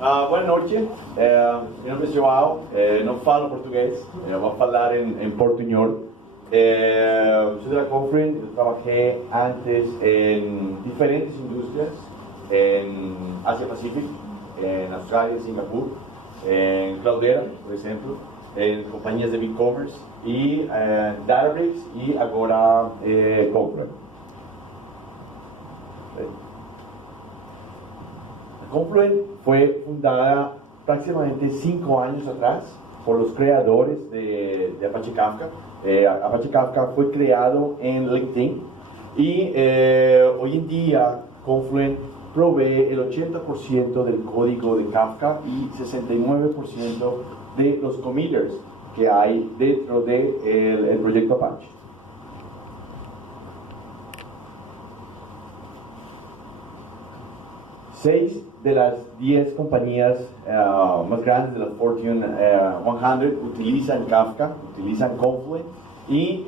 Boa noite, meu nome é João, não falo português, vou falar em portunhol. Soy de la Confluent, trabajé antes en diferentes industrias, en Asia Pacífico, en Australia, Singapur, en Cloudera, por ejemplo, en compañías de e-commerce y Databricks y ahora Confluent. Confluent fue fundada prácticamente 5 años atrás por los creadores de Apache Kafka. Apache Kafka fue creado en LinkedIn y hoy en día Confluent provee el 80% del código de Kafka y 69% de los committers que hay dentro del proyecto Apache. Seis de las 10 compañías más grandes de la Fortune 100 utilizan Kafka, utilizan Confluent y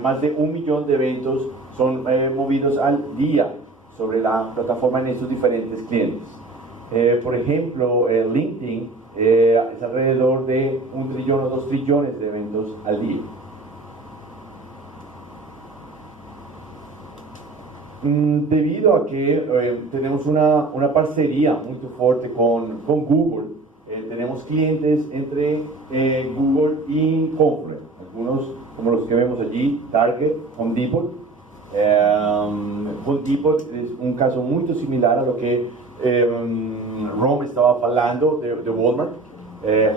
más de 1 millón de eventos son movidos al día sobre la plataforma en estos diferentes clientes. Por ejemplo, LinkedIn es alrededor de 1 trillón o 2 trillones de eventos al día. Debido a que tenemos una parcería muy fuerte con Google, tenemos clientes entre Google y Confluent, algunos como los que vemos allí, Target, Home Depot. Home Depot es un caso muy similar a lo que Rom estaba hablando de Walmart.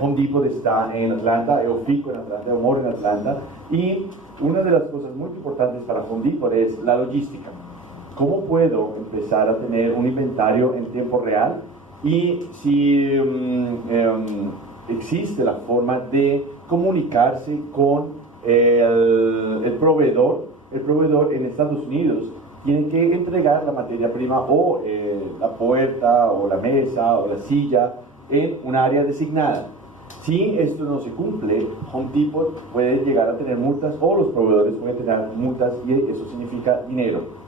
Home Depot está en Atlanta, Eofico en Atlanta, Eomor en Atlanta, y una de las cosas muy importantes para Home Depot es la logística. ¿Cómo puedo empezar a tener un inventario en tiempo real? Y si existe la forma de comunicarse con el proveedor en Estados Unidos tiene que entregar la materia prima o la puerta o la mesa o la silla en un área designada. Si esto no se cumple, Home Depot puede llegar a tener multas o los proveedores pueden tener multas y eso significa dinero.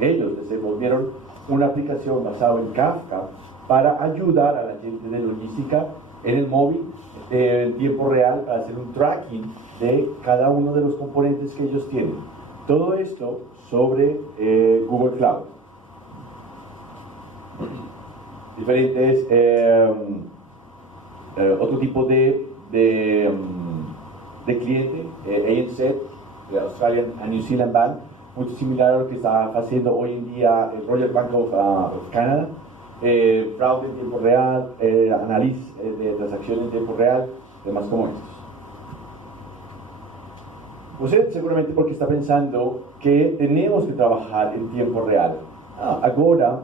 Ellos desenvolvieron una aplicación basada en Kafka para ayudar a la gente de logística en el móvil en tiempo real para hacer un tracking de cada uno de los componentes que ellos tienen. Todo esto sobre Google Cloud. Diferentes, otro tipo de cliente, ANZ, Australian and New Zealand Bank, muy similar a lo que está haciendo hoy en día el Royal Bank of Canada, fraude en tiempo real, análisis de transacciones en tiempo real, demás como estos. Usted seguramente porque está pensando que tenemos que trabajar en tiempo real. Ahora,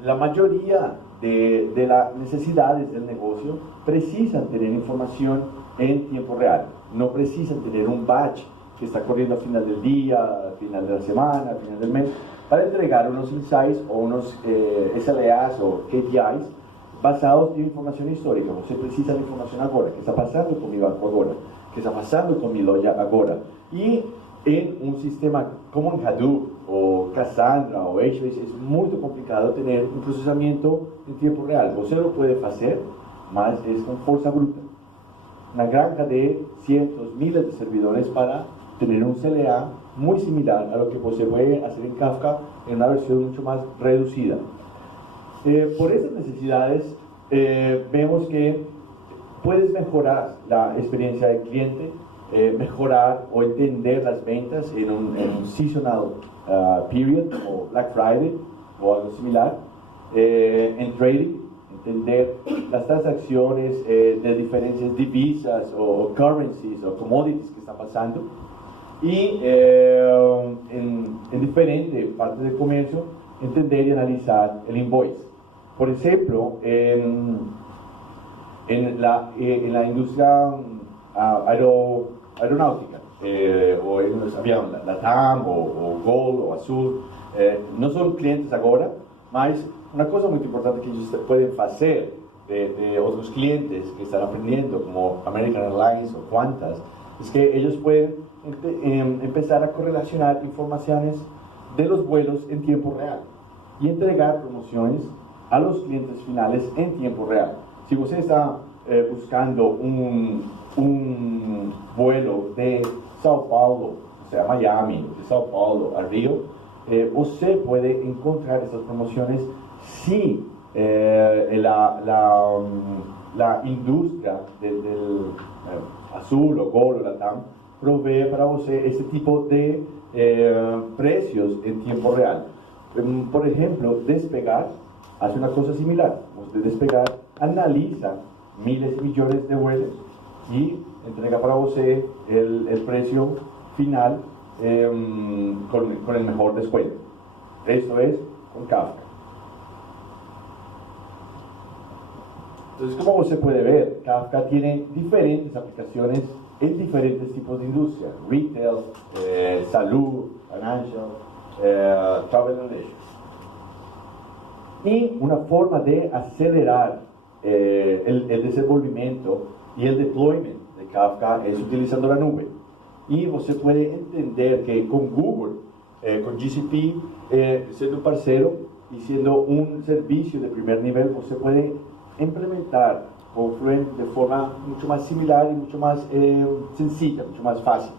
la mayoría de las necesidades del negocio precisan tener información en tiempo real, no precisan tener un batch que está corriendo al final del día, al final de la semana, al final del mes, para entregar unos insights o unos SLAs o KPIs basados en información histórica. Usted precisa la información ahora, qué está pasando con mi banco ahora, qué está pasando con mi loya ahora. Y en un sistema como en Hadoop o Cassandra o HBase es muy complicado tener un procesamiento en tiempo real. Usted lo puede hacer, mas es con fuerza bruta. Una granja de cientos, miles de servidores para tener un CLA muy similar a lo que se puede hacer en Kafka en una versión mucho más reducida. Por estas necesidades vemos que puedes mejorar la experiencia del cliente, mejorar o entender las ventas en un seasonal period o Black Friday o algo similar, en trading, entender las transacciones de diferentes divisas o currencies o commodities que están pasando y en diferentes partes del comercio entender y analizar el invoice. Por ejemplo, en la industria aeronáutica o en los aviones, la TAM o Gold o Azul, no son clientes ahora, mas una cosa muy importante que ellos pueden hacer de otros clientes que están aprendiendo, como American Airlines o Qantas, es que ellos pueden empezar a correlacionar informaciones de los vuelos en tiempo real y entregar promociones a los clientes finales en tiempo real. Si usted está buscando un vuelo de Sao Paulo, o sea, Miami, de Sao Paulo a Río, usted puede encontrar estas promociones si la industria del Azul o Gol o Latam provee para usted este tipo de precios en tiempo real. Por ejemplo, Despegar hace una cosa similar. Usted Despegar analiza miles y millones de vuelos y entrega para usted el precio final con el mejor descuento. Esto es con Kafka. Entonces, como usted puede ver, Kafka tiene diferentes aplicaciones en diferentes tipos de industria: retail, salud, financial, travel and leisure. Y una forma de acelerar el desenvolvimiento y el deployment de Kafka es utilizando la nube. Y usted puede entender que con Google, con GCP, siendo un parcero y siendo un servicio de primer nivel, usted puede implementar Confluent de forma mucho más similar y mucho más sencilla, mucho más fácil.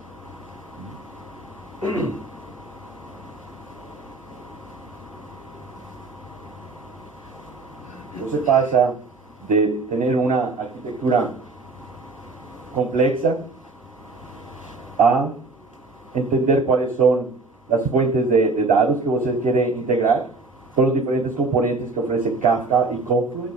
Se pasa de tener una arquitectura compleja a entender cuáles son las fuentes de datos que usted quiere integrar con los diferentes componentes que ofrece Kafka y Confluent,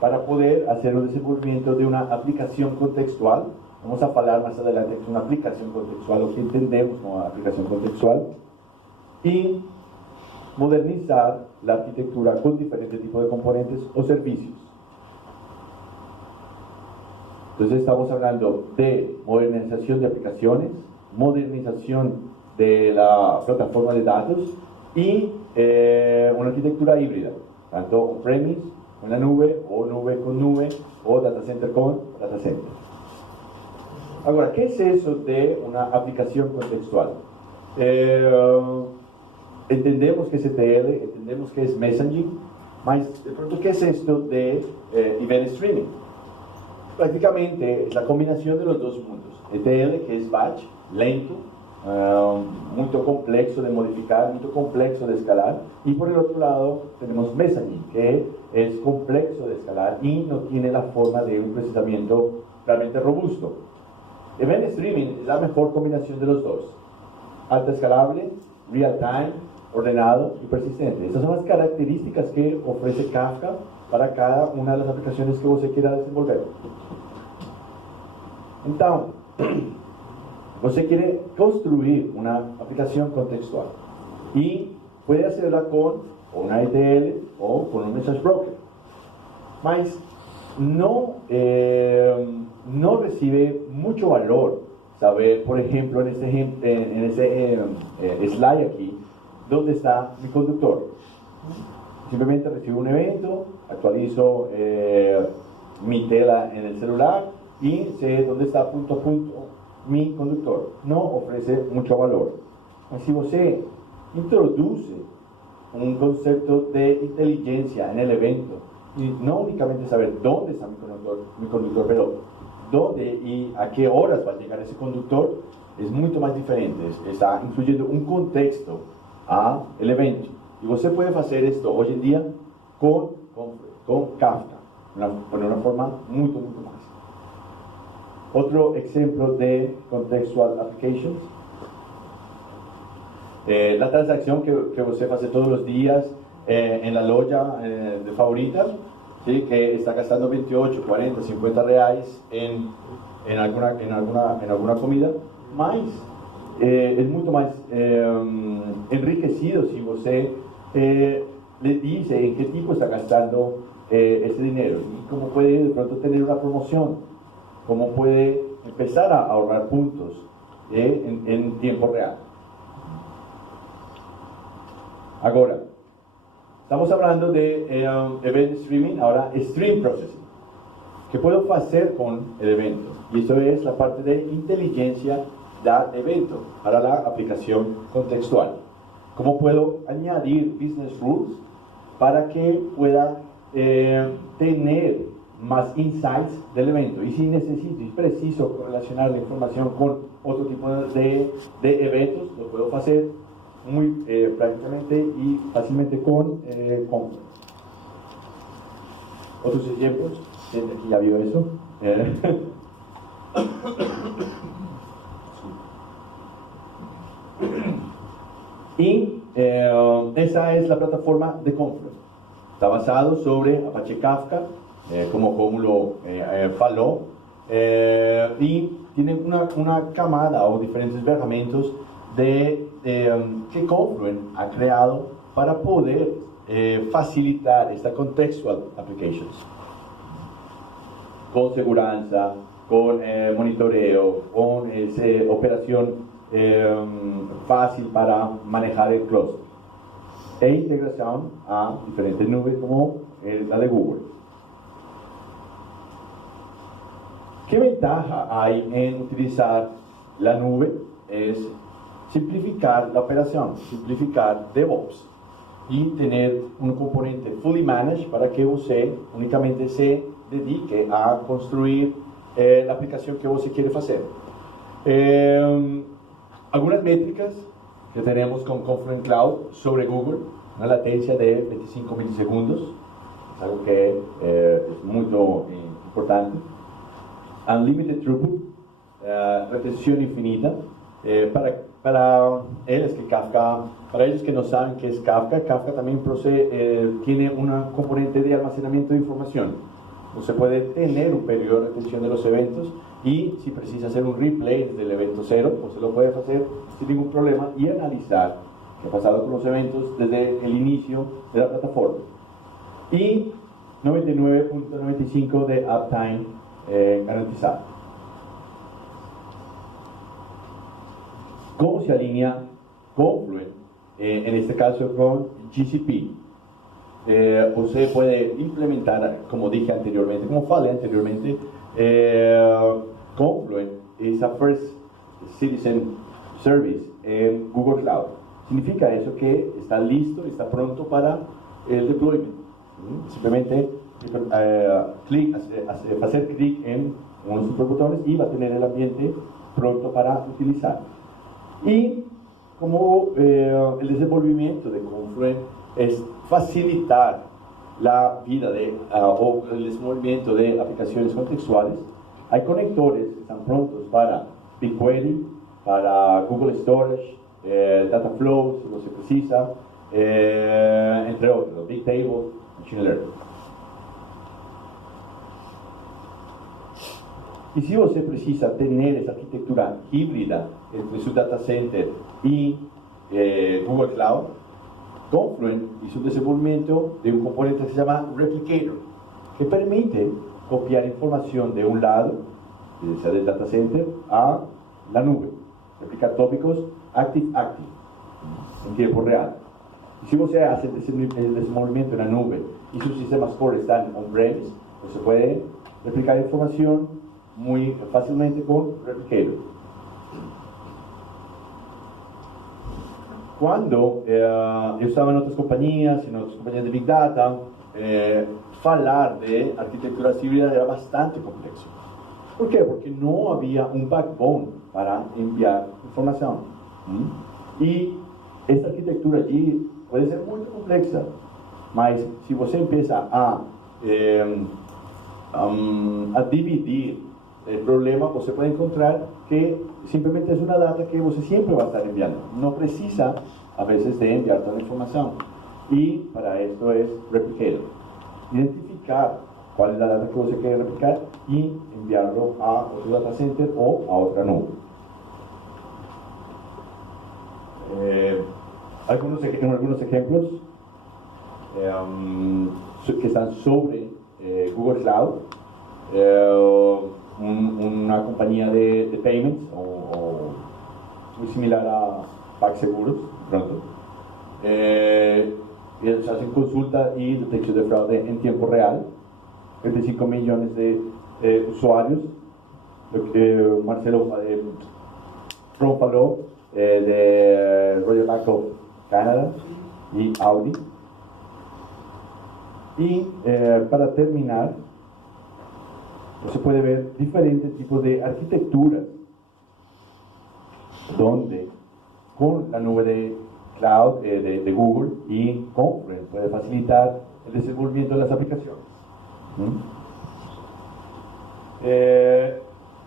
para poder hacer un desenvolvimiento de una aplicación contextual. Vamos a hablar más adelante de una aplicación contextual, lo que entendemos como aplicación contextual, y modernizar la arquitectura con diferentes tipos de componentes o servicios. Entonces estamos hablando de modernización de aplicaciones, modernización de la plataforma de datos y una arquitectura híbrida, tanto on-premise, en la nube, o nube con nube, o data center con data center. Ahora, ¿qué es eso de una aplicación contextual? Entendemos que es ETL, entendemos que es messaging, mas de pronto, ¿qué es esto de event streaming? Prácticamente es la combinación de los dos mundos. ETL, que es batch, lento, muy complejo de modificar, muy complejo de escalar, y por el otro lado tenemos messaging, que es complejo de escalar y no tiene la forma de un procesamiento realmente robusto. Event streaming es la mejor combinación de los dos: alta escalable, real time, ordenado y persistente. Estas son las características que ofrece Kafka para cada una de las aplicaciones que usted quiera desenvolver. Entonces, usted quiere construir una aplicación contextual y puede hacerla con una ETL o con un message broker, mas no recibe mucho valor saber, por ejemplo, en este slide aquí, dónde está mi conductor. Simplemente recibo un evento, actualizo mi tela en el celular y sé dónde está punto a punto mi conductor. No ofrece mucho valor. Si usted introduce un concepto de inteligencia en el evento, y no únicamente saber dónde está mi conductor, pero dónde y a qué horas va a llegar ese conductor, es mucho más diferente. Está incluyendo un contexto a el evento. Y usted puede hacer esto hoy en día con Kafka, de una forma mucho más. Otro ejemplo de Contextual Applications, la transacción que usted hace todos los días en la loya de favoritas, ¿sí? Que está gastando 28, 40, 50 reais en alguna comida, más es mucho más enriquecido si usted le dice en qué tipo está gastando ese dinero y cómo puede de pronto tener una promoción, cómo puede empezar a ahorrar puntos en tiempo real. Ahora, estamos hablando de event streaming, ahora stream processing. ¿Qué puedo hacer con el evento? Y eso es la parte de inteligencia del evento para la aplicación contextual. ¿Cómo puedo añadir business rules para que pueda tener más insights del evento. Y si necesito y preciso relacionar la información con otro tipo de eventos, lo puedo hacer muy prácticamente y fácilmente con Confluent. Otros ejemplos, aquí ya vio eso. Y esa es la plataforma de Confluent. Está basado sobre Apache Kafka, como lo faló, y tiene una camada o diferentes herramientas que Confluent ha creado para poder facilitar esta contextual applications con seguridad, con monitoreo, con operación fácil para manejar el cluster e integración a diferentes nubes como la de Google. ¿Qué ventaja hay en utilizar la nube? Es simplificar la operación, simplificar DevOps y tener un componente fully managed para que usted únicamente se dedique a construir la aplicación que usted quiere hacer. Algunas métricas que tenemos con Confluent Cloud sobre Google: una latencia de 25 milisegundos, es algo que es muy importante. Unlimited throughput, retención infinita. Para ellos que no saben qué es Kafka, Kafka también tiene un componente de almacenamiento de información. Usted puede tener un periodo de retención de los eventos y si precisa hacer un replay del evento cero, pues se lo puede hacer sin ningún problema y analizar qué ha pasado con los eventos desde el inicio de la plataforma. Y 99.95 de uptime garantizado. ¿Cómo se alinea Confluent? En este caso con GCP. Usted puede implementar, como dije anteriormente, como falé anteriormente, Confluent es a First Citizen Service en Google Cloud. Significa eso que está listo, está pronto para el deployment. Simplemente hacer clic en uno de sus botones y va a tener el ambiente pronto para utilizar. Y como el desenvolvimiento de Confluent es facilitar la vida o el desenvolvimiento de aplicaciones contextuales, hay conectores que están prontos para BigQuery, para Google Storage, Dataflow, si lo se precisa, entre otros, Bigtable, Machine Learning. Y si usted precisa tener esa arquitectura híbrida entre su data center y Google Cloud, Confluent hizo un desenvolvimiento de un componente que se llama Replicator, que permite copiar información de un lado, sea del data center, a la nube, replicar tópicos active-active, en tiempo real. Y si usted hace el desenvolvimiento en la nube y sus sistemas core están on-premise, pues se puede replicar información muy fácilmente con Replicator. Cuando yo estaba en otras compañías de Big Data, hablar de arquitecturas híbridas era bastante complejo. ¿Por qué? Porque no había un backbone para enviar información. Y esta arquitectura allí puede ser muy compleja, pero si usted empieza a dividir el problema, usted puede encontrar que simplemente es una data que usted siempre va a estar enviando. No precisa a veces de enviar toda la información. Y para esto es Replicator. Identificar cuál es la data que usted quiere replicar y enviarlo a otro data center o a otra nube. Algunos ejemplos que están sobre Google Cloud. Una compañía de payments o muy similar a PagSeguros, pronto. Ellos hacen consulta y detección de fraude en tiempo real. 25 millones de usuarios. Marcelo Ronfaló de Royal Bank of Canada y Audi. E, para terminar, você pode ver diferentes tipos de arquiteturas, donde con la nube de cloud de Google y Confluent puede facilitar el desenvolvimiento de las aplicaciones.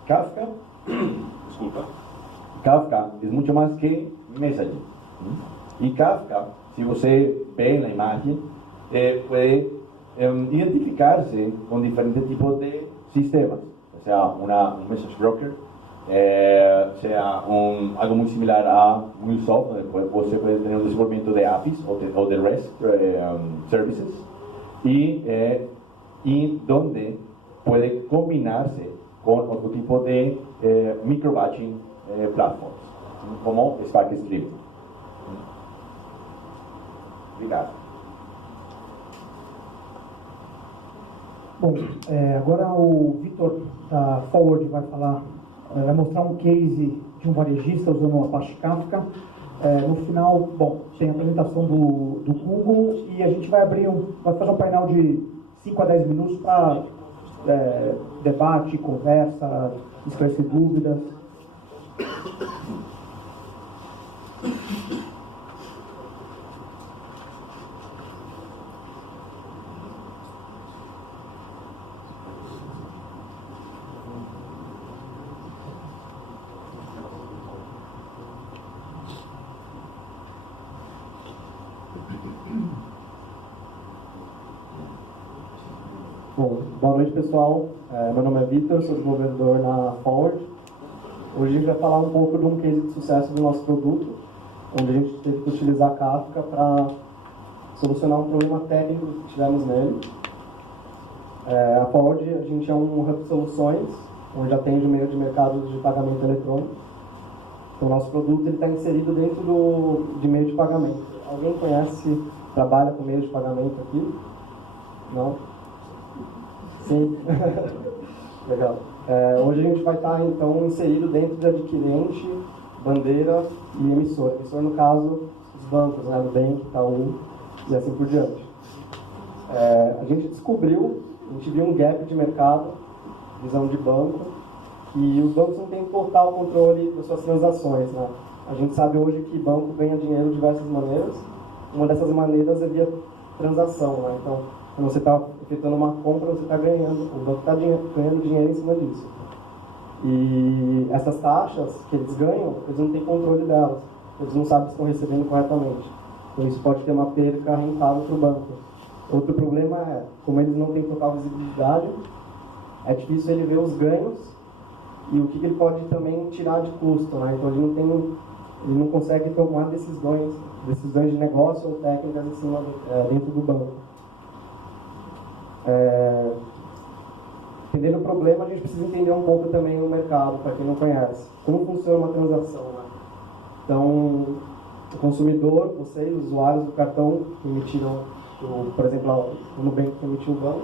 Kafka, disculpa, Kafka es mucho más que messaging. Y Kafka, si você ve en la imagen, puede identificarse con diferentes tipos de sistemas, o sea, un message broker, sea algo muy similar a MuleSoft, donde você puede tener un desenvolvimiento de APIs o de REST services, y donde puede combinarse con otro tipo de micro-batching platforms, como Spark Streaming. Obrigado. Bom, agora o Vitor da Forward vai falar, vai mostrar um case de um varejista usando o Apache Kafka. No final, bom, tem a apresentação do Google e a gente vai vai fazer um painel de 5 a 10 minutos para debate, conversa, esclarecer dúvidas. Bom, boa noite pessoal, meu nome é Vitor, sou desenvolvedor na Forward. Hoje a gente vai falar um pouco de um case de sucesso do nosso produto, onde a gente teve que utilizar Kafka para solucionar um problema técnico que tivemos nele. A Forward, a gente é um hub de soluções, onde atende o meio de mercado de pagamento eletrônico. Então o nosso produto está inserido dentro de meio de pagamento. Alguém conhece, trabalha com meio de pagamento aqui? Não? Sim. Legal. Hoje a gente vai estar, então, inserido dentro de adquirente, bandeira e emissor. Emissor, no caso, os bancos, né? Nubank, Itaú e assim por diante. A gente viu um gap de mercado, visão de banco, que os bancos não têm total controle das suas transações, né? A gente sabe hoje que banco ganha dinheiro de diversas maneiras. Uma dessas maneiras é via transação, né? Então, quando você está efetuando uma compra, você está ganhando, o banco está ganhando dinheiro em cima disso. E essas taxas que eles ganham, eles não têm controle delas, eles não sabem se estão recebendo corretamente. Então isso pode ter uma perca rentável para o banco. Outro problema é, como eles não têm total visibilidade, é difícil ele ver os ganhos e o que ele pode também tirar de custo, né? Então ele não consegue tomar decisões de negócio ou técnicas em cima dentro do banco. Entendendo o problema, a gente precisa entender um pouco também o mercado, para quem não conhece. Como funciona uma transação, né? Então, o consumidor, vocês, os usuários do cartão que emitiram, por exemplo, o Nubank que emitiu o banco,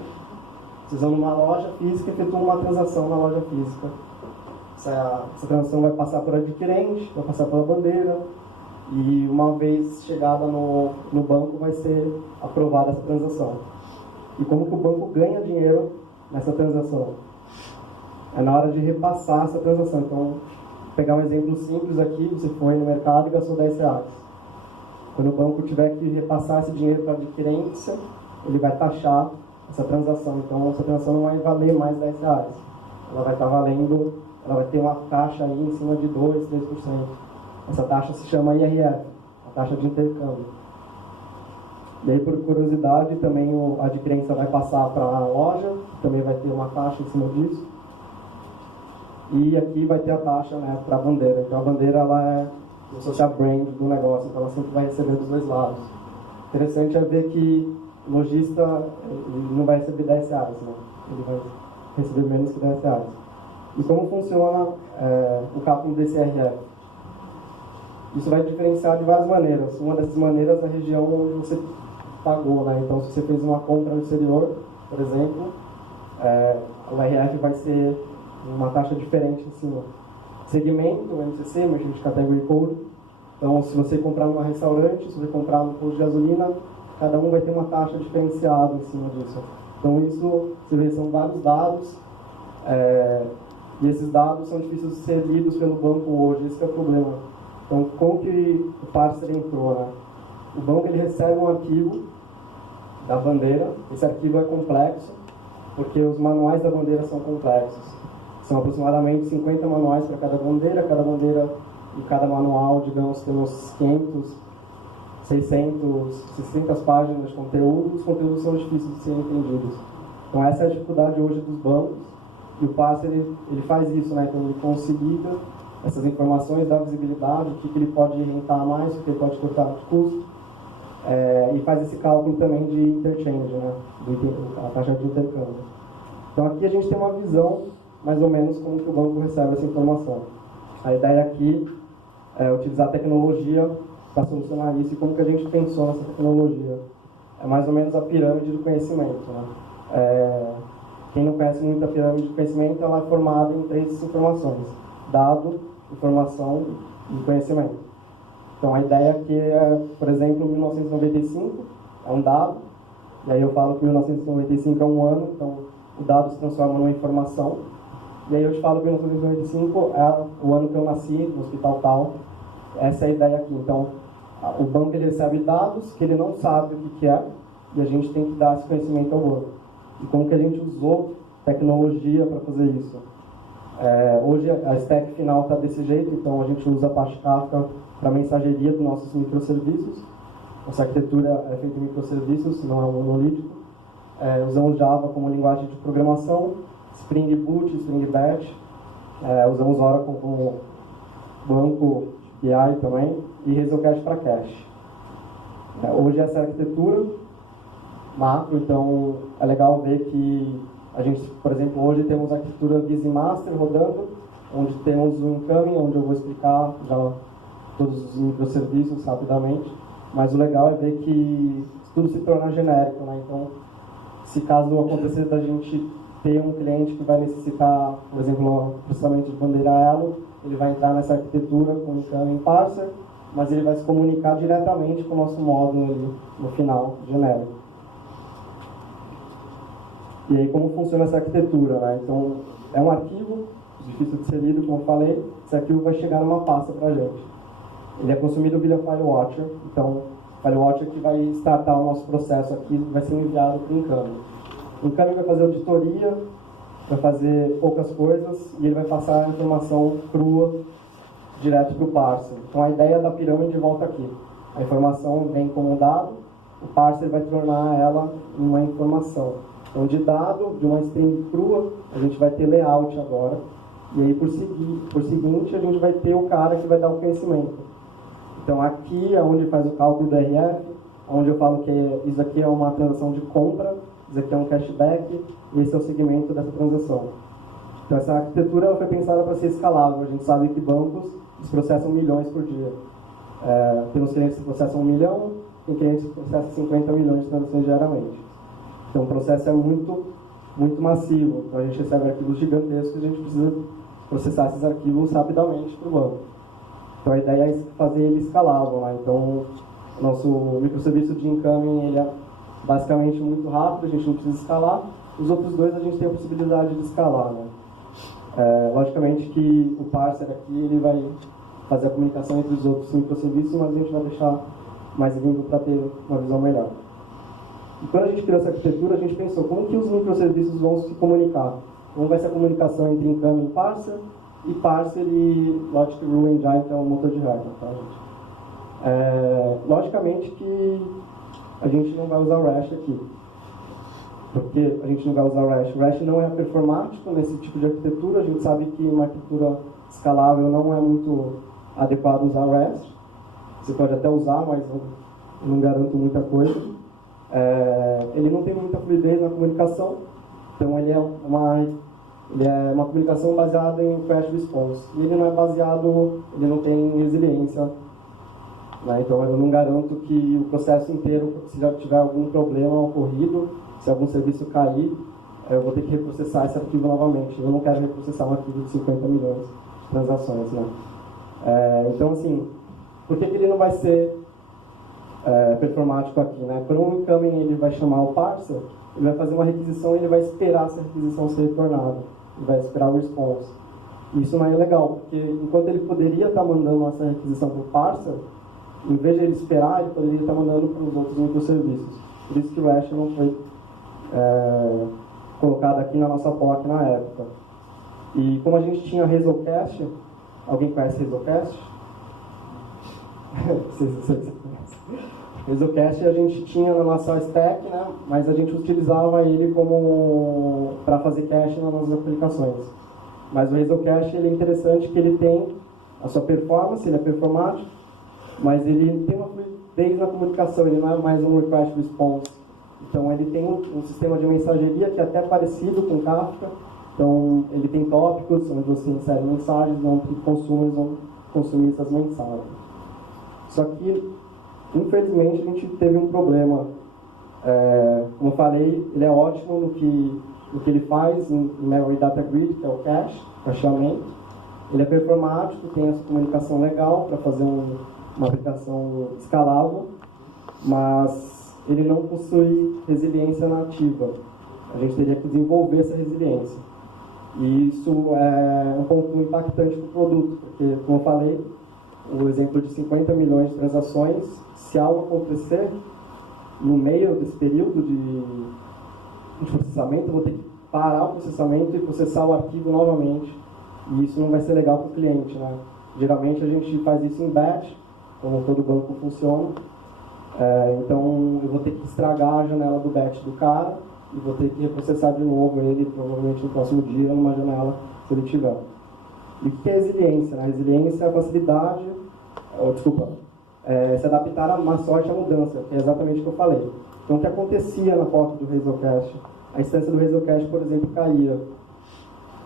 vocês vão numa loja física e efetuam uma transação na loja física. Essa transação vai passar por adquirente, vai passar pela bandeira, e uma vez chegada no banco vai ser aprovada essa transação. E como que o banco ganha dinheiro nessa transação? É na hora de repassar essa transação. Então, vou pegar um exemplo simples aqui, você foi no mercado e gastou R$10. Quando o banco tiver que repassar esse dinheiro para a adquirência, ele vai taxar essa transação. Então, essa transação não vai valer mais R$10. Ela vai estar valendo, ela vai ter uma taxa aí em cima de 2%, 3%. Essa taxa se chama IRF, a taxa de intercâmbio. E aí, por curiosidade, também a adquirência vai passar para a loja, também vai ter uma taxa em cima disso. E aqui vai ter a taxa, né, para a bandeira. Então a bandeira ela é como se fosse a brand do negócio, então ela sempre vai receber dos dois lados. Interessante é ver que o lojista ele não vai receber R$10, né? Ele vai receber menos que R$10. E como funciona o cálculo desse IRF? Isso vai diferenciar de várias maneiras. Uma dessas maneiras é a região onde você pagou, né? Então, se você fez uma compra no exterior, por exemplo, o IRF vai ser uma taxa diferente em cima. Segmento, o MCC, Merchant Category Code. Então, se você comprar num restaurante, se você comprar no posto de gasolina, cada um vai ter uma taxa diferenciada em cima disso. Então isso, você vê, são vários dados, e esses dados são difíceis de ser lidos pelo banco hoje, esse é o problema. Então, como que o parser entrou, né? O banco ele recebe um arquivo da bandeira, esse arquivo é complexo, porque os manuais da bandeira são complexos. São aproximadamente 50 manuais para cada bandeira e cada manual, digamos, tem uns 500, 600 páginas de conteúdo, os conteúdos são difíceis de serem entendidos. Então essa é a dificuldade hoje dos bancos, e o parser ele faz isso, né? Então ele consolida essas informações, dá visibilidade, o que ele pode rentar mais, o que ele pode cortar de custo, e faz esse cálculo também de interchange, né? A taxa de intercâmbio. Então aqui a gente tem uma visão, mais ou menos, como que o banco recebe essa informação. A ideia aqui é utilizar a tecnologia para solucionar isso, e como que a gente pensou nessa tecnologia. É mais ou menos a pirâmide do conhecimento, né? Quem não conhece muito a pirâmide do conhecimento, ela é formada em 3 informações: dado, informação e conhecimento. Então a ideia aqui é, por exemplo, 1995 é um dado, e aí eu falo que 1995 é um ano, então o dado se transforma numa informação, e aí eu te falo que 1995 é o ano que eu nasci, no hospital tal. Essa é a ideia aqui. Então o banco ele recebe dados que ele não sabe o que é, e a gente tem que dar esse conhecimento ao banco. E como que a gente usou tecnologia para fazer isso? Hoje a stack final está desse jeito, então a gente usa a Apache Kafka para mensageria dos nossos microserviços. Nossa arquitetura é feita em microserviços, não é um monolítico. Usamos Java como linguagem de programação, Spring Boot, Spring Batch, usamos Oracle como banco de BI também, e Hazelcache para cache. Hoje essa é a arquitetura macro, então é legal ver que a gente, por exemplo, hoje temos a arquitetura Busy Master rodando, onde temos o incoming, onde eu vou explicar já todos os microserviços rapidamente, mas o legal é ver que tudo se torna genérico, né? Então, se caso acontecer da gente ter um cliente que vai necessitar, por exemplo, um processamento de bandeira Elo, ele vai entrar nessa arquitetura com o incoming parser, mas ele vai se comunicar diretamente com o nosso módulo ali no final, genérico. E aí, como funciona essa arquitetura, né? Então, é um arquivo, difícil de ser lido, como eu falei. Esse arquivo vai chegar numa pasta para a gente. Ele é consumido via FileWatcher. Então, o FileWatcher que vai startar o nosso processo aqui, vai ser enviado para o Incoming. O Incoming vai fazer auditoria, vai fazer poucas coisas, e ele vai passar a informação crua direto para o parser. Então, a ideia da pirâmide volta aqui. A informação vem como um dado, o parser vai tornar ela em uma informação. Então, de dado, de uma string crua, a gente vai ter layout agora. E aí, por seguinte, a gente vai ter o cara que vai dar o conhecimento. Então, aqui é onde faz o cálculo do RF, onde eu falo que isso aqui é uma transação de compra, isso aqui é um cashback, e esse é o segmento dessa transação. Então, essa arquitetura ela foi pensada para ser escalável. A gente sabe que bancos eles processam milhões por dia. Temos clientes que processam 1 milhão, tem clientes que processam 50 milhões de transações diariamente. Então, o processo é muito massivo. Então, a gente recebe arquivos gigantescos e a gente precisa processar esses arquivos rapidamente para o banco. Então, a ideia é fazer ele escalável, né? Então, o nosso microserviço de incoming ele é basicamente muito rápido, a gente não precisa escalar. Os outros dois a gente tem a possibilidade de escalar, né? Logicamente que o parser aqui ele vai fazer a comunicação entre os outros microserviços, mas a gente vai deixar mais limpo para ter uma visão melhor. E quando a gente criou essa arquitetura, a gente pensou como que os microserviços vão se comunicar. Como vai ser a comunicação entre incoming e parser e Logic Rule Engine, que é um motor de hardware, tá, gente? Logicamente que a gente não vai usar REST aqui. Por que a gente não vai usar REST? REST não é performático nesse tipo de arquitetura. A gente sabe que uma arquitetura escalável não é muito adequado usar REST. Você pode até usar, mas não garanto muita coisa. Ele não tem muita fluidez na comunicação, então ele é uma comunicação baseada em fast response. E ele não é baseado, ele não tem resiliência, né? Então eu não garanto que o processo inteiro, se já tiver algum problema ocorrido, se algum serviço cair, eu vou ter que reprocessar esse arquivo novamente. Eu não quero reprocessar um arquivo de 50 milhões de transações, né? Então, assim, por que ele não vai ser performático aqui, né? Quando o incoming ele vai chamar o parser, ele vai fazer uma requisição e ele vai esperar essa requisição ser retornada. Ele vai esperar o response. Isso não é legal, porque enquanto ele poderia estar mandando essa requisição para o parser, em vez de ele esperar, ele poderia estar mandando para os outros microserviços. Por isso que o Ash não foi colocado aqui na nossa POC na época. E como a gente tinha Resolcast, alguém conhece Resolcast? Resolcast a gente tinha na nossa stack, né? Mas a gente utilizava ele como para fazer cache nas nossas aplicações. Mas o Resolcast ele é interessante que ele tem a sua performance, ele é performático, mas ele tem uma fluidez na comunicação, ele não é mais um request response. Então ele tem um sistema de mensageria que é até parecido com Kafka. Então ele tem tópicos onde você insere mensagens, onde consumers vão consumir essas mensagens. Só que, infelizmente, a gente teve um problema. Como eu falei, ele é ótimo no que ele faz em Memory Data Grid, que é o cache, cacheamento. Ele é performático, tem essa comunicação legal para fazer uma aplicação escalável, mas ele não possui resiliência nativa. A gente teria que desenvolver essa resiliência. E isso é um ponto impactante para o produto, porque, como eu falei, o exemplo de 50 milhões de transações, se algo acontecer no meio desse período de processamento, eu vou ter que parar o processamento e processar o arquivo novamente. E isso não vai ser legal para o cliente, né? Geralmente a gente faz isso em batch, como todo banco funciona. Então eu vou ter que estragar a janela do batch do cara e vou ter que reprocessar de novo ele, provavelmente no próximo dia, numa janela, se ele tiver. E o que é resiliência? A resiliência é a facilidade, se adaptar a má sorte à mudança, que é exatamente o que eu falei. Então, o que acontecia na POC do Resolcast? A instância do Resolcast, por exemplo, caía.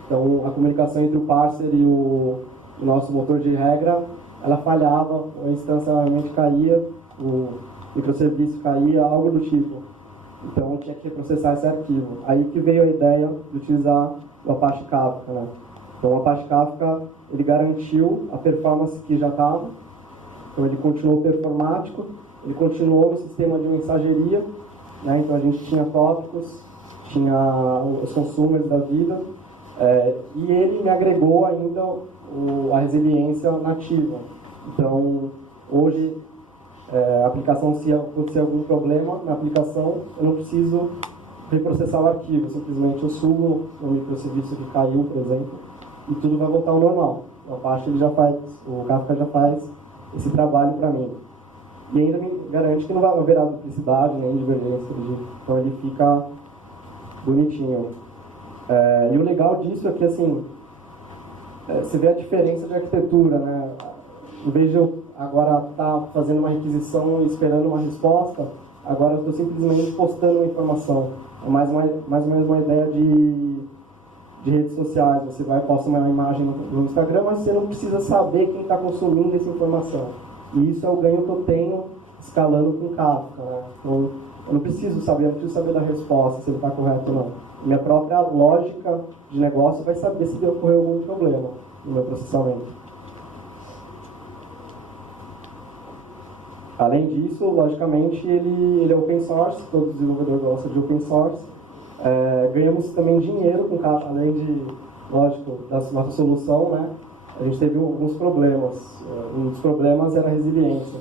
Então, a comunicação entre o parser e o nosso motor de regra, ela falhava, a instância realmente caía, o microserviço caía, algo do tipo. Então, tinha que processar esse arquivo. Aí que veio a ideia de utilizar o Apache Kafka, né? Então, o Apache Kafka, ele garantiu a performance que já estava. Então, ele continuou performático, ele continuou no sistema de mensageria, né? Então, a gente tinha tópicos, tinha os consumers da vida, e ele me agregou ainda a resiliência nativa. Então, hoje, a aplicação, se acontecer algum problema na aplicação, eu não preciso reprocessar o arquivo, simplesmente eu subo o microserviço que caiu, por exemplo, e tudo vai voltar ao normal. O Apache o Kafka já faz esse trabalho para mim. E ainda me garante que não vai haver duplicidade nem divergência, então ele fica bonitinho. E o legal disso é que, assim, você vê a diferença de arquitetura, né? Em vez de eu agora estar fazendo uma requisição e esperando uma resposta, agora eu estou simplesmente postando uma informação. É mais ou menos uma ideia de redes sociais. Você vai postar uma imagem no Instagram, mas você não precisa saber quem está consumindo essa informação. E isso é o ganho que eu tenho escalando com Kafka, né? Então, eu não preciso saber da resposta, se ele está correto ou não. Minha própria lógica de negócio vai saber se ocorreu algum problema no meu processamento. Além disso, logicamente, ele é open source, todo desenvolvedor gosta de open source. Ganhamos também dinheiro com Kafka, além de, lógico, da nossa solução, né? A gente teve alguns problemas. Um dos problemas era a resiliência.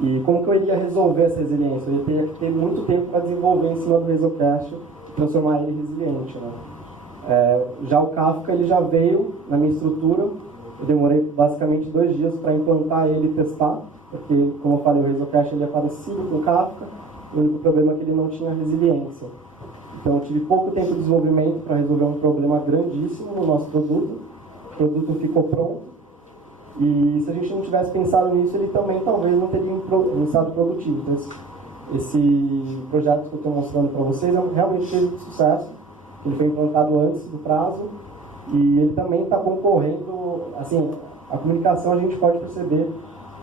E como que eu iria resolver essa resiliência? Eu teria que ter muito tempo para desenvolver em cima do Resolcast e transformar ele em resiliente, né? Já o Kafka, ele já veio na minha estrutura. Eu demorei basicamente 2 dias para implantar ele e testar, porque, como eu falei, o Resolcast ele é parecido com o Kafka, o único problema é que ele não tinha resiliência. Então, eu tive pouco tempo de desenvolvimento para resolver um problema grandíssimo no nosso produto. O produto ficou pronto. E se a gente não tivesse pensado nisso, ele também talvez não teria um estado produtivo. Então, esse projeto que eu estou mostrando para vocês realmente teve sucesso. Ele foi implantado antes do prazo. E ele também está concorrendo, assim, a comunicação a gente pode perceber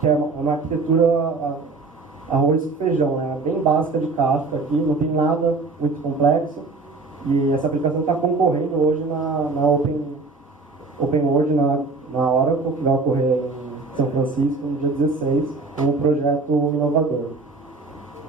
que é uma arquitetura arroz com feijão, né? Bem básica de Kafka aqui, não tem nada muito complexo. E essa aplicação está concorrendo hoje na Open World, na Oracle, que vai ocorrer em São Francisco no dia 16, com um projeto inovador.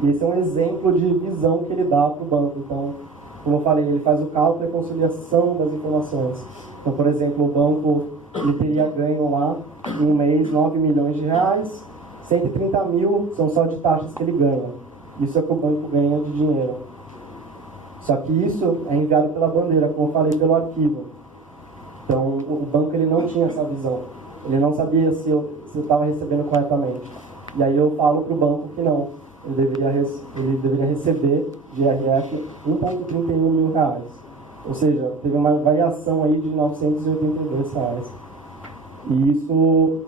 E esse é um exemplo de visão que ele dá para o banco. Então, como eu falei, ele faz o cálculo e a conciliação das informações. Então, por exemplo, o banco ele teria ganho lá, em um mês, 9 milhões de reais, 130 mil são só de taxas que ele ganha. Isso é o que o banco ganha de dinheiro. Só que isso é enviado pela bandeira, como eu falei, pelo arquivo. Então, o banco ele não tinha essa visão. Ele não sabia se eu estava recebendo corretamente. E aí eu falo para o banco que não. Ele deveria receber de IRF 1,31 mil reais. Ou seja, teve uma variação aí de 982 reais. E isso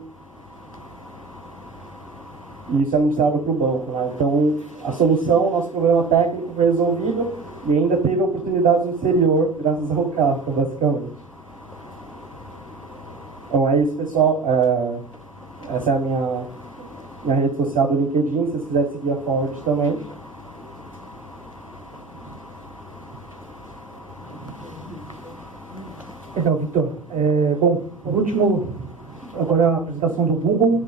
é mostrado para o banco, né? Então, a solução, nosso problema técnico foi resolvido e ainda teve oportunidades no exterior, graças ao Kafka, basicamente. Então, é isso, pessoal. Essa é a minha rede social do LinkedIn, se vocês quiserem seguir a Forward também. Legal, Vitor. Bom, por último, agora a apresentação do Google.